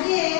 nadie